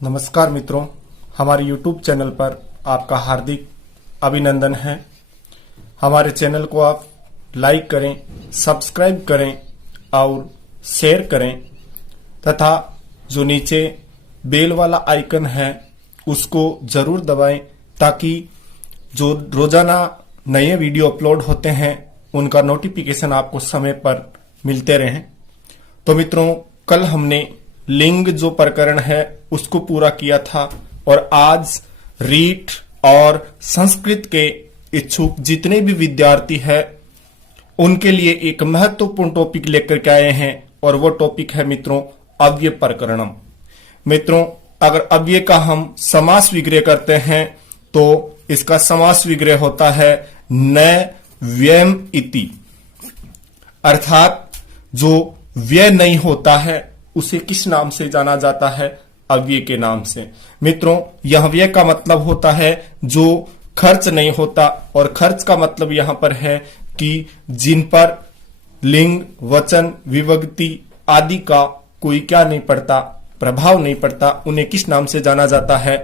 नमस्कार मित्रों, हमारे YouTube चैनल पर आपका हार्दिक अभिनंदन है। हमारे चैनल को आप लाइक करें, सब्सक्राइब करें और शेयर करें तथा जो नीचे बेल वाला आइकन है उसको जरूर दबाएं ताकि जो रोजाना नए वीडियो अपलोड होते हैं उनका नोटिफिकेशन आपको समय पर मिलते रहें। तो मित्रों, कल हमने लिंग जो प्रकरण है उसको पूरा किया था और आज रीट और संस्कृत के इच्छुक जितने भी विद्यार्थी हैं उनके लिए एक महत्वपूर्ण टॉपिक लेकर के आए हैं और वो टॉपिक है मित्रों अव्यय प्रकरणम। मित्रों, अगर अव्यय का हम समास विग्रह करते हैं तो इसका समास विग्रह होता है न व्ययम इति, अर्थात जो व्यय नहीं होता है उसे किस नाम से जाना जाता है? अव्यय के नाम से। मित्रों, यह व्यय का मतलब होता है जो खर्च नहीं होता और खर्च का मतलब यहां पर है कि जिन पर लिंग, वचन, विभक्ति आदि का कोई क्या नहीं पड़ता, प्रभाव नहीं पड़ता, उन्हें किस नाम से जाना जाता है?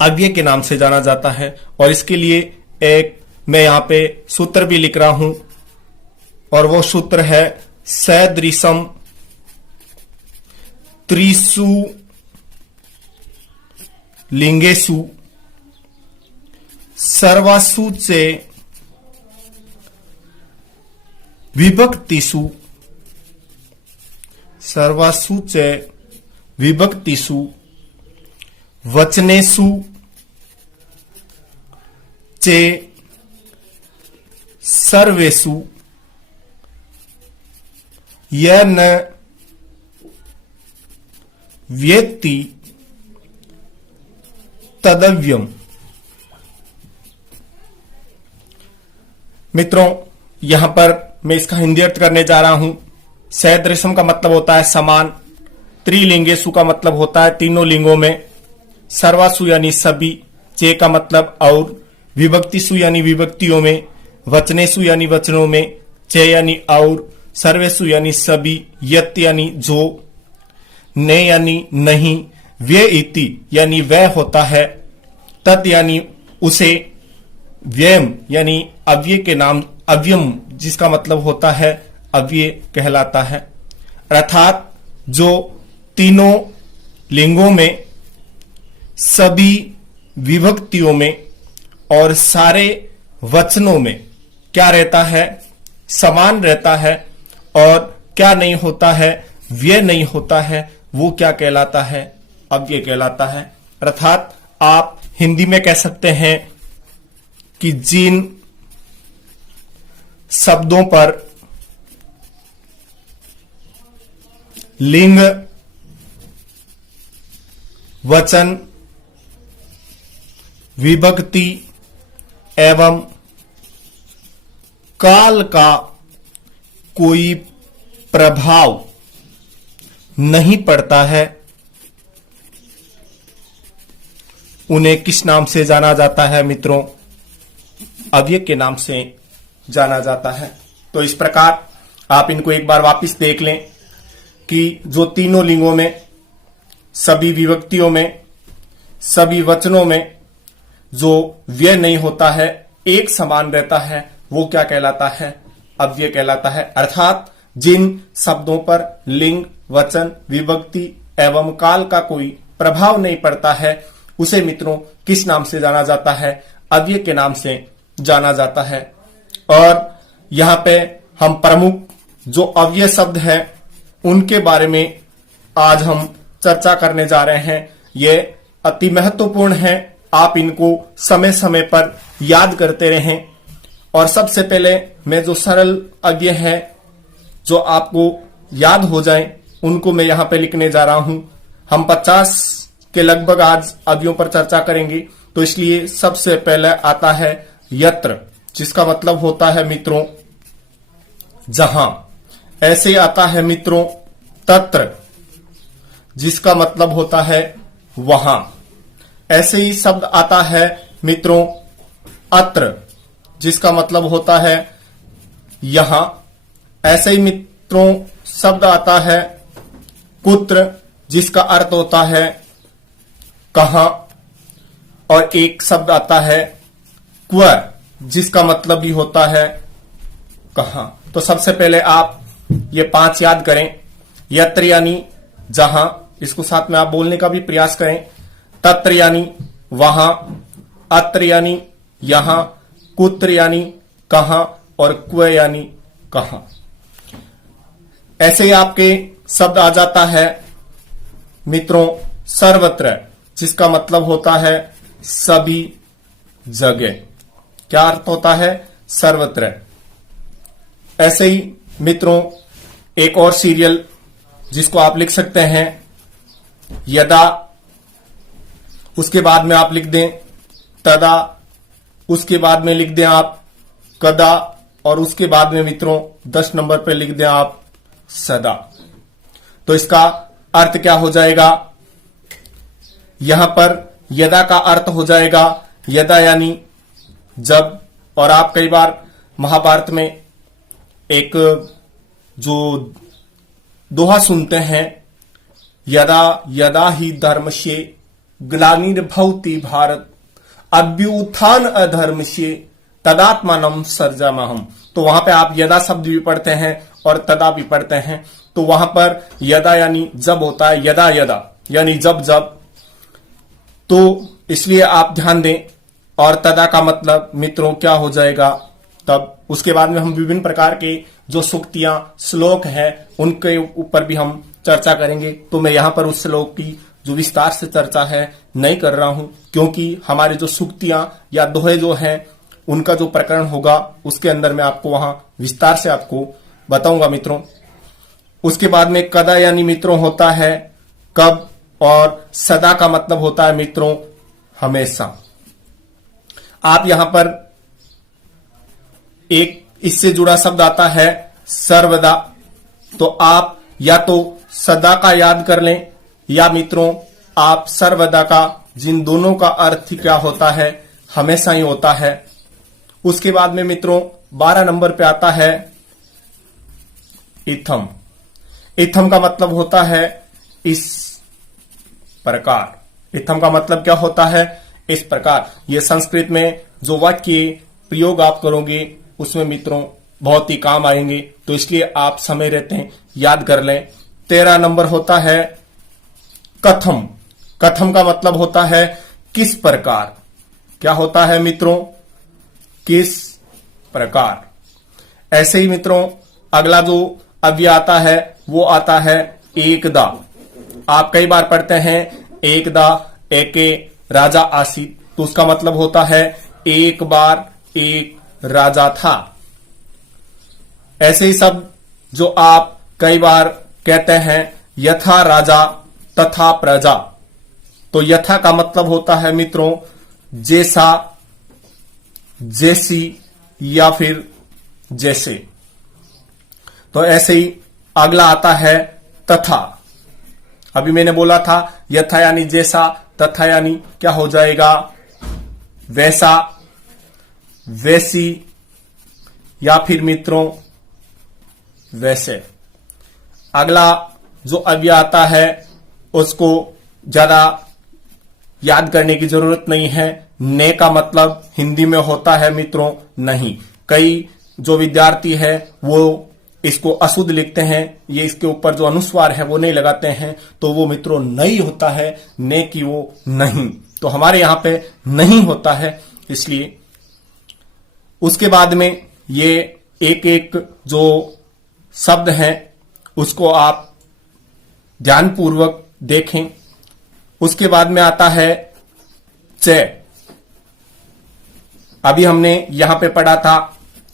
अव्यय के नाम से जाना जाता है। और इसके लिए एक मैं यहां पे सूत्र भी लिख रहा हूं और वो सूत्र है सदृशम त्रिषु लिंगेषु सर्वासु च विभक्तिषु वचनेषु च सर्वेषु येन व्यक्ति तदव्यम। मित्रों, यहां पर मैं इसका हिंदी अर्थ करने जा रहा हूं। सदृशम का मतलब होता है समान, त्रिलिंगेषु का मतलब होता है तीनों लिंगों में, सर्वासु यानी सभी, चे का मतलब और, विभक्तिसु यानी विभक्तियों में, वचनेषु यानी वचनों में, चे यानी और, सर्वेषु यानी सभी, यत यानी जो, ने यानी नहीं, व्यय इति यानी वह होता है, तत् यानी उसे, व्ययम यानी अव्यय के नाम, अव्ययम जिसका मतलब होता है अव्यय कहलाता है। अर्थात जो तीनों लिंगों में, सभी विभक्तियों में और सारे वचनों में क्या रहता है? समान रहता है और क्या नहीं होता है? व्यय नहीं होता है। वो क्या कहलाता है? अव्यय कहलाता है। अर्थात आप हिंदी में कह सकते हैं कि जिन शब्दों पर लिंग, वचन, विभक्ति एवं काल का कोई प्रभाव नहीं पड़ता है उन्हें किस नाम से जाना जाता है? मित्रों, अव्यय के नाम से जाना जाता है। तो इस प्रकार आप इनको एक बार वापस देख लें कि जो तीनों लिंगों में, सभी विभक्तियों में, सभी वचनों में जो व्यय नहीं होता है, एक समान रहता है, वो क्या कहलाता है? अव्यय कहलाता है। अर्थात जिन शब्दों पर लिंग, वचन, विभक्ति एवं काल का कोई प्रभाव नहीं पड़ता है उसे मित्रों किस नाम से जाना जाता है? अव्यय के नाम से जाना जाता है। और यहां पे हम प्रमुख जो अव्यय शब्द हैं उनके बारे में आज हम चर्चा करने जा रहे हैं। ये अति महत्वपूर्ण है, आप इनको समय समय पर याद करते रहें। और सबसे पहले मैं जो सरल अव्यय है जो आपको याद हो जाए उनको मैं यहां पे लिखने जा रहा हूं। हम 50 के लगभग आज अव्ययों पर चर्चा करेंगे, तो इसलिए सबसे पहले आता है यत्र, जिसका मतलब होता है मित्रों जहां। ऐसे आता है मित्रों तत्र, जिसका मतलब होता है वहां। ऐसे ही शब्द आता है मित्रों अत्र, जिसका मतलब होता है यहां। ऐसे ही मित्रों शब्द आता है कुत्र, जिसका अर्थ होता है कहां, और एक शब्द आता है क्व, जिसका मतलब भी होता है कहां। तो सबसे पहले आप ये 5 याद करें। यत्र यानी जहां, इसको साथ में आप बोलने का भी प्रयास करें। तत्र यानी वहां, अत्र यानी यहां, कुत्र यानी कहां, और क्व यानी कहां। ऐसे ही आपके शब्द आ जाता है मित्रों सर्वत्र, जिसका मतलब होता है सभी जगह। क्या अर्थ होता है? सर्वत्र। ऐसे ही मित्रों एक और सीरियल जिसको आप लिख सकते हैं यदा, उसके बाद में आप लिख दें तदा, उसके बाद में लिख दें आप कदा, और उसके बाद में मित्रों 10 नंबर पे लिख दें आप सदा। तो इसका अर्थ क्या हो जाएगा? यहां पर यदा का अर्थ हो जाएगा यदा यानी जब, और आप कई बार महाभारत में एक जो दोहा सुनते हैं, यदा यदा ही धर्मस्य ग्लानिर्भवति भारत अभ्युत्थान अधर्मस्य तदात्मानं सृजाम्यहम्। तो वहां पे आप यदा शब्द भी पढ़ते हैं और तदा भी पढ़ते हैं। तो वहां पर यदा यानी जब होता है, यदा यदा यानी जब जब। तो इसलिए आप ध्यान दें। और तदा का मतलब मित्रों क्या हो जाएगा? तब। उसके बाद में हम विभिन्न प्रकार के जो सूक्तियां श्लोक हैं उनके ऊपर भी हम चर्चा करेंगे। तो मैं यहां पर उस श्लोक की जो विस्तार से चर्चा है नहीं कर रहा हूं, क्योंकि हमारे जो सूक्तियां या दोहे जो हैं उनका जो प्रकरण होगा उसके अंदर मैं आपको वहां विस्तार से आपको बताऊंगा मित्रों। उसके बाद में कदा यानी मित्रों होता है कब, और सदा का मतलब होता है मित्रों हमेशा। आप यहां पर एक इससे जुड़ा शब्द आता है सर्वदा। तो आप या तो सदा का याद कर लें, या मित्रों आप सर्वदा का, जिन दोनों का अर्थ क्या होता है? हमेशा ही होता है। उसके बाद में मित्रों 12 नंबर पे आता है इत्थम। इत्थम का मतलब होता है इस प्रकार। इत्थम का मतलब क्या होता है? इस प्रकार। ये संस्कृत में जो वाक्य प्रयोग आप करोगे उसमें मित्रों बहुत ही काम आएंगे। तो इसलिए आप समय रहते हैं याद कर लें। 13 नंबर होता है कथम। कथम का मतलब होता है किस प्रकार। क्या होता है मित्रों? किस प्रकार। ऐसे ही मित्रों अगला जो अव्यय आता है वो आता है एकदा। आप कई बार पढ़ते हैं एकदा एके राजा आसीत। तो उसका मतलब होता है एक बार एक राजा था। ऐसे ही सब जो आप कई बार कहते हैं यथा राजा तथा प्रजा। तो यथा का मतलब होता है मित्रों जैसा, जैसी, या फिर जैसे। तो ऐसे ही अगला आता है तथा। अभी मैंने बोला था यथा यानी जैसा, तथा यानी क्या हो जाएगा? वैसा, वैसी, या फिर मित्रों वैसे। अगला जो अव्यय आता है उसको ज्यादा याद करने की जरूरत नहीं है। ने का मतलब हिंदी में होता है मित्रों नहीं। कई जो विद्यार्थी है वो इसको अशुद्ध लिखते हैं, ये इसके ऊपर जो अनुस्वार है वो नहीं लगाते हैं, तो वो मित्रों नहीं होता है, ने की वो नहीं। तो हमारे यहां पे नहीं होता है इसलिए। उसके बाद में ये एक एक जो शब्द हैं उसको आप ध्यानपूर्वक देखें। उसके बाद में आता है चे। अभी हमने यहां पे पढ़ा था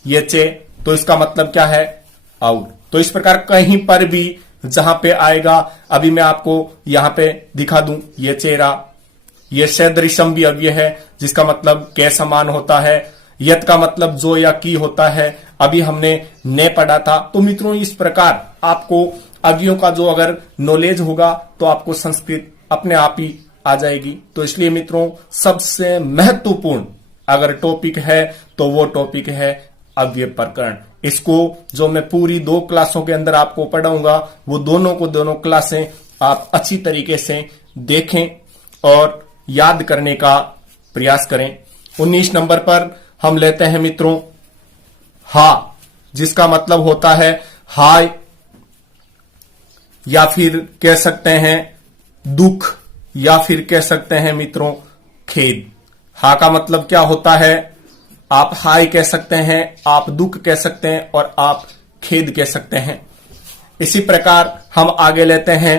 ये चे, तो इसका मतलब क्या है? और। तो इस प्रकार कहीं पर भी जहां पे आएगा, अभी मैं आपको यहां पे दिखा दूं ये चेहरा, ये सदृशम भी अव्यय है जिसका मतलब के समान होता है। यत का मतलब जो या की होता है, अभी हमने ने पढ़ा था। तो मित्रों इस प्रकार आपको अव्ययों का जो अगर नॉलेज होगा तो आपको संस्कृत अपने आप ही आ जाएगी। तो इसलिए मित्रों सबसे महत्वपूर्ण अगर टॉपिक है तो वो टॉपिक है अव्यय प्रकरण। इसको जो मैं पूरी 2 क्लासों के अंदर आपको पढ़ाऊंगा वो दोनों क्लासें आप अच्छी तरीके से देखें और याद करने का प्रयास करें। 19 नंबर पर हम लेते हैं मित्रों हा, जिसका मतलब होता है हाय, या फिर कह सकते हैं दुख, या फिर कह सकते हैं मित्रों खेद। हा का मतलब क्या होता है? आप हाय कह सकते हैं, आप दुख कह सकते हैं और आप खेद कह सकते हैं। इसी प्रकार हम आगे लेते हैं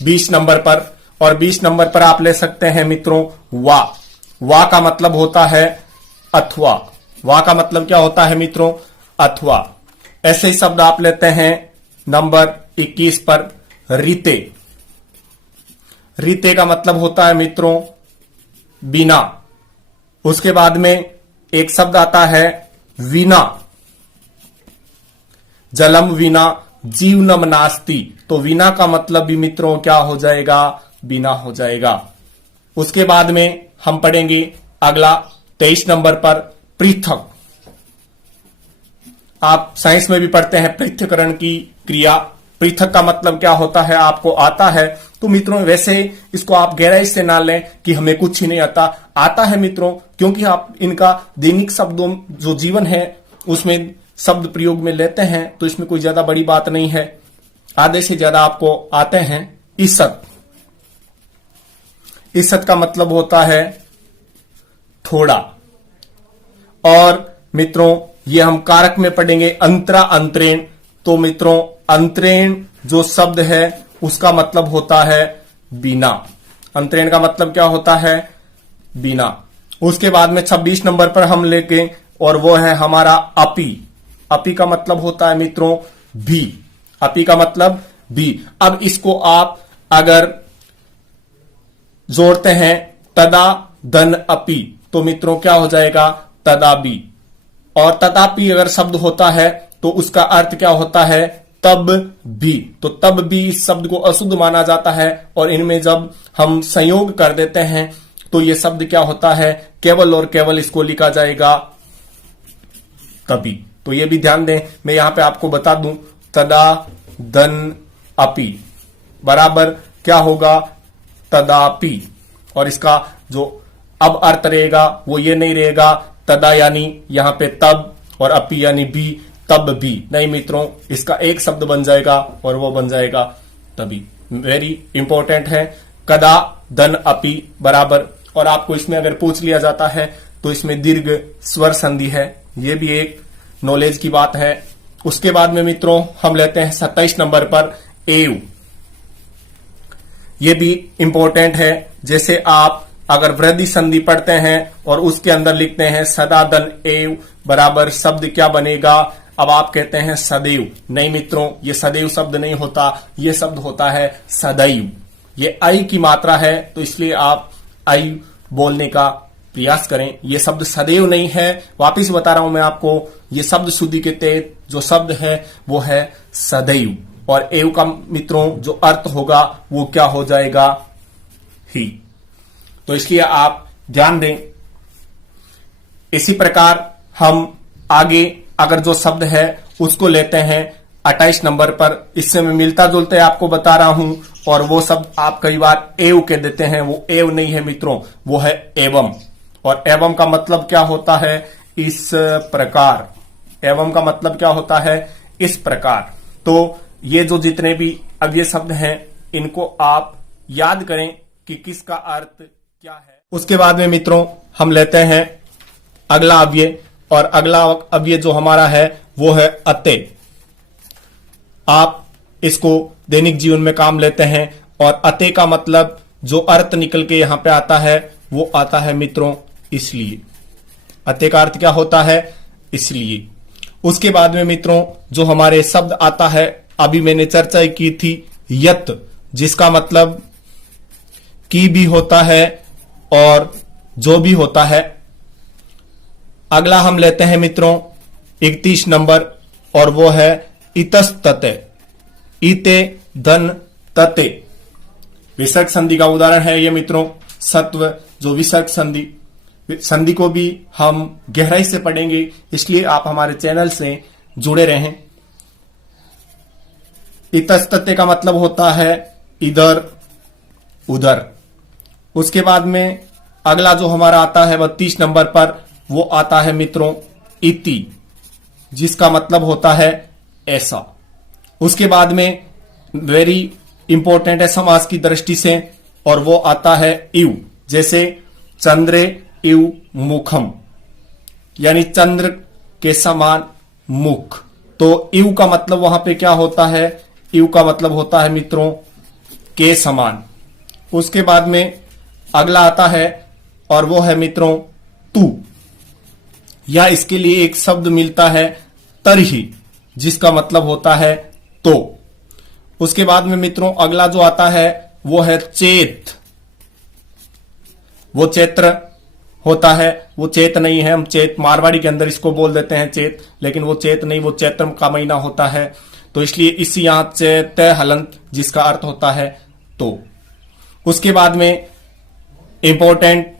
20 नंबर पर, और 20 नंबर पर आप ले सकते हैं मित्रों वा। वा का मतलब होता है अथवा। वा का मतलब क्या होता है मित्रों? अथवा। ऐसे ही शब्द आप लेते हैं नंबर 21 पर रीते। रीते का मतलब होता है मित्रों बिना। उसके बाद में एक शब्द आता है वीना। जलम वीना जीवनम नास्ति। तो वीना का मतलब भी मित्रों क्या हो जाएगा? बिना हो जाएगा। उसके बाद में हम पढ़ेंगे अगला 23 नंबर पर पृथक। आप साइंस में भी पढ़ते हैं पृथक्करण की क्रिया। पृथक का मतलब क्या होता है आपको आता है? तो मित्रों वैसे इसको आप गहराई से ना लें कि हमें कुछ ही नहीं आता है मित्रों, क्योंकि आप इनका दैनिक शब्दों जो जीवन है उसमें शब्द प्रयोग में लेते हैं, तो इसमें कोई ज्यादा बड़ी बात नहीं है। आधे से ज्यादा आपको आते हैं। इज्जत। इज्जत का मतलब होता है थोड़ा। और मित्रों ये हम कारक में पढ़ेंगे अंतरा अंतरेण। तो मित्रों अंतरेण जो शब्द है उसका मतलब होता है बिना। अंतरेण का मतलब क्या होता है? बिना। उसके बाद में 26 नंबर पर हम लेके, और वो है हमारा अपी। अपी का मतलब होता है मित्रों भी। अपी का मतलब भी। अब इसको आप अगर जोड़ते हैं तदा धन अपी, तो मित्रों क्या हो जाएगा? तदापि। और तथापि अगर शब्द होता है तो उसका अर्थ क्या होता है? तब भी। तो तब भी इस शब्द को अशुद्ध माना जाता है, और इनमें जब हम संयोग कर देते हैं तो ये शब्द क्या होता है? केवल और केवल इसको लिखा जाएगा तभी। तो ये भी ध्यान दें। मैं यहां पे आपको बता दूं तदा धन अपि बराबर क्या होगा? तदापि। और इसका जो अब अर्थ रहेगा वो ये नहीं रहेगा तदा यानी यहां पे तब, और अपि यानी भी, तब भी नहीं मित्रों, इसका एक शब्द बन जाएगा और वो बन जाएगा तभी। वेरी इंपॉर्टेंट है। कदा धन अपि बराबर। और आपको इसमें अगर पूछ लिया जाता है तो इसमें दीर्घ स्वर संधि है, ये भी एक नॉलेज की बात है। उसके बाद में मित्रों हम लेते हैं 27 नंबर पर एव। ये भी इंपॉर्टेंट है। जैसे आप अगर वृद्धि संधि पढ़ते हैं और उसके अंदर लिखते हैं सदादन एव बराबर शब्द क्या बनेगा? अब आप कहते हैं सदैव। नहीं मित्रों, ये सदैव शब्द नहीं होता, ये शब्द होता है सदैव। ये आई की मात्रा है, तो इसलिए आप आई बोलने का प्रयास करें। ये शब्द सदैव नहीं है, वापिस बता रहा हूं मैं आपको। ये शब्द शुद्धि के तहत जो शब्द है वो है सदैव, और एव का मित्रों जो अर्थ होगा वो क्या हो जाएगा? ही। तो इसलिए आप ध्यान दें। इसी प्रकार हम आगे अगर जो शब्द है उसको लेते हैं 28 नंबर पर। इससे मैं मिलता जुलता आपको बता रहा हूं, और वो शब्द आप कई बार एव कह देते हैं, वो एव नहीं है मित्रों, वो है एवं। और एवं का मतलब क्या होता है? इस प्रकार। एवं का मतलब क्या होता है? इस प्रकार। तो ये जो जितने भी अब ये शब्द हैं इनको आप याद करें कि किसका अर्थ क्या है। उसके बाद में मित्रों हम लेते हैं अगला अव्यय, और अगला अव्यय जो हमारा है वो है अते। आप इसको दैनिक जीवन में काम लेते हैं, और अते का मतलब जो अर्थ निकल के यहां पे आता है वो आता है मित्रों इसलिए। अते का अर्थ क्या होता है? इसलिए। उसके बाद में मित्रों जो हमारे शब्द आता है, अभी मैंने चर्चा की थी यत, जिसका मतलब की भी होता है और जो भी होता है। अगला हम लेते हैं मित्रों 31 नंबर, और वो है इतस्तते। इते धन तते विसर्ग संधि का उदाहरण है ये मित्रों। सत्व जो विसर्ग संधि को भी हम गहराई से पढ़ेंगे, इसलिए आप हमारे चैनल से जुड़े रहें। इतस्तते का मतलब होता है इधर उधर। उसके बाद में अगला जो हमारा आता है 32 नंबर पर, वो आता है मित्रों इति, जिसका मतलब होता है ऐसा। उसके बाद में वेरी इंपॉर्टेंट है समास की दृष्टि से, और वो आता है इव, जैसे चंद्रे इव मुखम, यानी चंद्र के समान मुख। तो इव का मतलब वहां पे क्या होता है? इव का मतलब होता है मित्रों के समान। उसके बाद में अगला आता है और वो है मित्रों तू, या इसके लिए एक शब्द मिलता है तरही, जिसका मतलब होता है तो। उसके बाद में मित्रों अगला जो आता है वो है चेत। वो चैत्र होता है, वो चेत नहीं है, हम चेत मारवाड़ी के अंदर इसको बोल देते हैं चेत, लेकिन वो चेत नहीं, वो चैत्र का महीना होता है। तो इसलिए इसी यहां चैत हलंत, जिसका अर्थ होता है तो। उसके बाद में इंपॉर्टेंट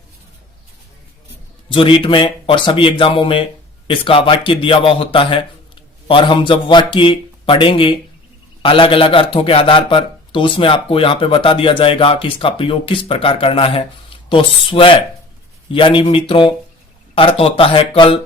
जो रीट में और सभी एग्जामों में इसका वाक्य दिया हुआ होता है, और हम जब वाक्य पढ़ेंगे अलग अलग अर्थों के आधार पर, तो उसमें आपको यहां पे बता दिया जाएगा कि इसका प्रयोग किस प्रकार करना है। तो स्व यानी मित्रों अर्थ होता है कल,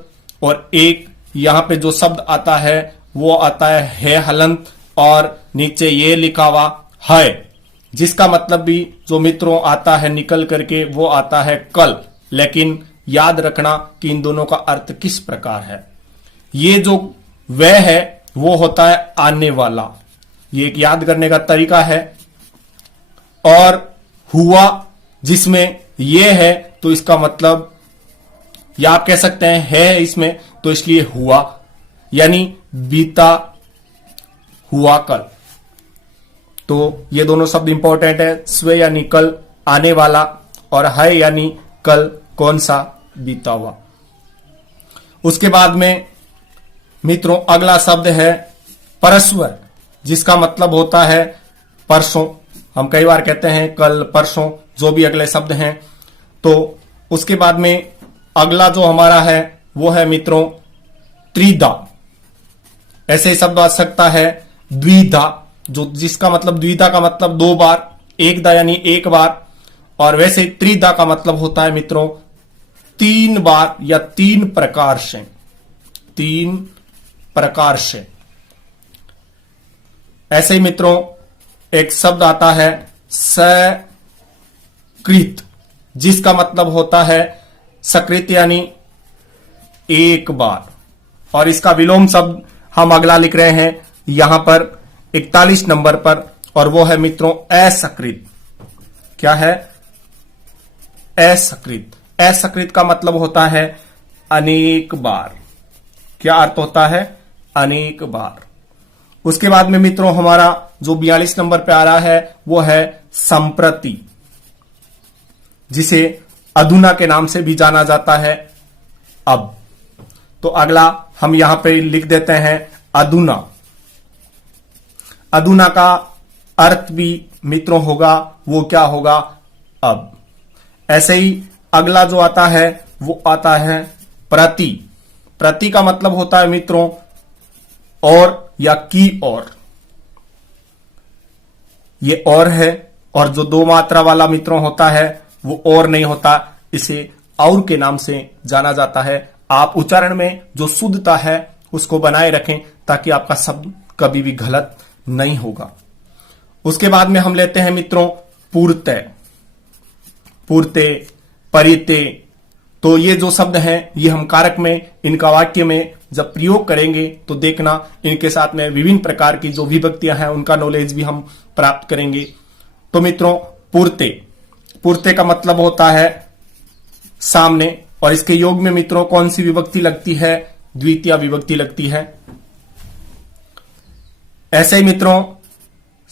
और एक यहां पे जो शब्द आता है वो आता है हलंत, और नीचे ये लिखा हुआ है, जिसका मतलब भी जो मित्रों आता है निकल करके वो आता है कल। लेकिन याद रखना कि इन दोनों का अर्थ किस प्रकार है। ये जो वह है वो होता है आने वाला, ये एक याद करने का तरीका है। और हुआ जिसमें ये है, तो इसका मतलब या आप कह सकते हैं है इसमें, तो इसलिए हुआ, यानी बीता हुआ कल। तो ये दोनों शब्द इंपॉर्टेंट है, स्व यानी कल आने वाला, और है यानी कल कौन सा बीता हुआ। उसके बाद में मित्रों अगला शब्द है परस्वर, जिसका मतलब होता है परसों। हम कई बार कहते हैं कल, परसों, जो भी अगले शब्द हैं। तो उसके बाद में अगला जो हमारा है वो है मित्रों त्रिधा। ऐसे ही शब्द आ सकता है द्विधा, जो जिसका मतलब द्विधा का मतलब दो बार, एक दा यानी एक बार, और वैसे त्रिधा का मतलब होता है मित्रों तीन बार या तीन प्रकार से, तीन प्रकार से। ऐसे ही मित्रों एक शब्द आता है सकृत, जिसका मतलब होता है सकृत यानी एक बार, और इसका विलोम शब्द हम अगला लिख रहे हैं यहां पर 41 नंबर पर, और वो है मित्रों असकृत। क्या है? असकृत। असकृत का मतलब होता है अनेक बार। क्या अर्थ होता है? अनेक बार। उसके बाद में मित्रों हमारा जो 42 नंबर पे आ रहा है वो है संप्रति, जिसे अधुना के नाम से भी जाना जाता है अब। तो अगला हम यहां पे लिख देते हैं अधुना। अधुना का अर्थ भी मित्रों होगा वो क्या होगा? अब। ऐसे ही अगला जो आता है वो आता है प्रति। प्रति का मतलब होता है मित्रों और या की और। ये और है, और जो दो मात्रा वाला मित्रों होता है वो और नहीं होता, इसे और के नाम से जाना जाता है। आप उच्चारण में जो शुद्धता है उसको बनाए रखें ताकि आपका शब्द कभी भी गलत नहीं होगा। उसके बाद में हम लेते हैं मित्रों पूर्ते। पूर्ते, परिते। तो ये जो शब्द हैं ये हम कारक में, इनका वाक्य में जब प्रयोग करेंगे तो देखना इनके साथ में विभिन्न प्रकार की जो विभक्तियां हैं उनका नॉलेज भी हम प्राप्त करेंगे। तो मित्रों पूर्ते, पूर्ते का मतलब होता है सामने, और इसके योग में मित्रों कौन सी विभक्ति लगती है? द्वितीय विभक्ति लगती है। ऐसे ही मित्रों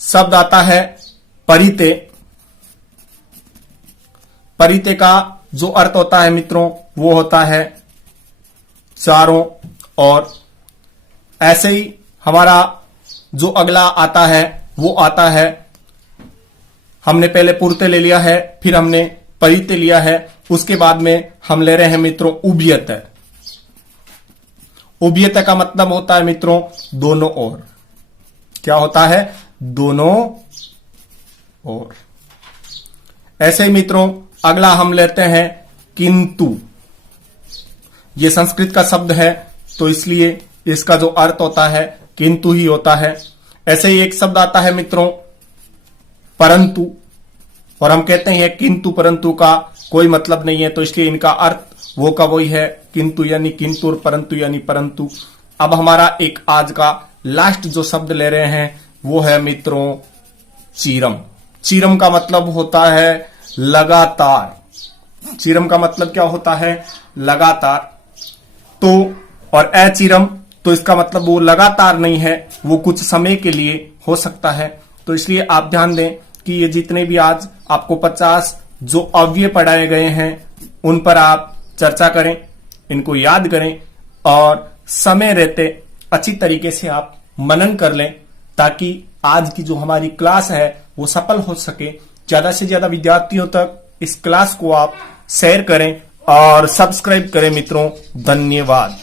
शब्द आता है परिते। परिते का जो अर्थ होता है मित्रों वो होता है चारों ओर। ऐसे ही हमारा जो अगला आता है वो आता है, हमने पहले पूर्ते ले लिया है, फिर हमने परिते लिया है, उसके बाद में हम ले रहे हैं मित्रों उभयत। उभयत का मतलब होता है मित्रों दोनों ओर। क्या होता है? दोनों ओर। ऐसे ही मित्रों अगला हम लेते हैं किंतु। ये संस्कृत का शब्द है तो इसलिए इसका जो अर्थ होता है किंतु ही होता है। ऐसे ही एक शब्द आता है मित्रों परंतु, और हम कहते हैं किंतु परंतु का कोई मतलब नहीं है, तो इसलिए इनका अर्थ वो का वही है, किंतु यानी किंतु और परंतु यानी परंतु। अब हमारा एक आज का लास्ट जो शब्द ले रहे हैं वो है मित्रों चिरम। चिरम का मतलब होता है लगातार। चिरम का मतलब क्या होता है? लगातार। तो और अचिरम, तो इसका मतलब वो लगातार नहीं है, वो कुछ समय के लिए हो सकता है। तो इसलिए आप ध्यान दें कि ये जितने भी आज आपको 50 जो अव्यय पढ़ाए गए हैं उन पर आप चर्चा करें, इनको याद करें और समय रहते अच्छी तरीके से आप मनन कर लें, ताकि आज की जो हमारी क्लास है वो सफल हो सके। ज्यादा से ज्यादा विद्यार्थियों तक इस क्लास को आप शेयर करें और सब्सक्राइब करें मित्रों। धन्यवाद।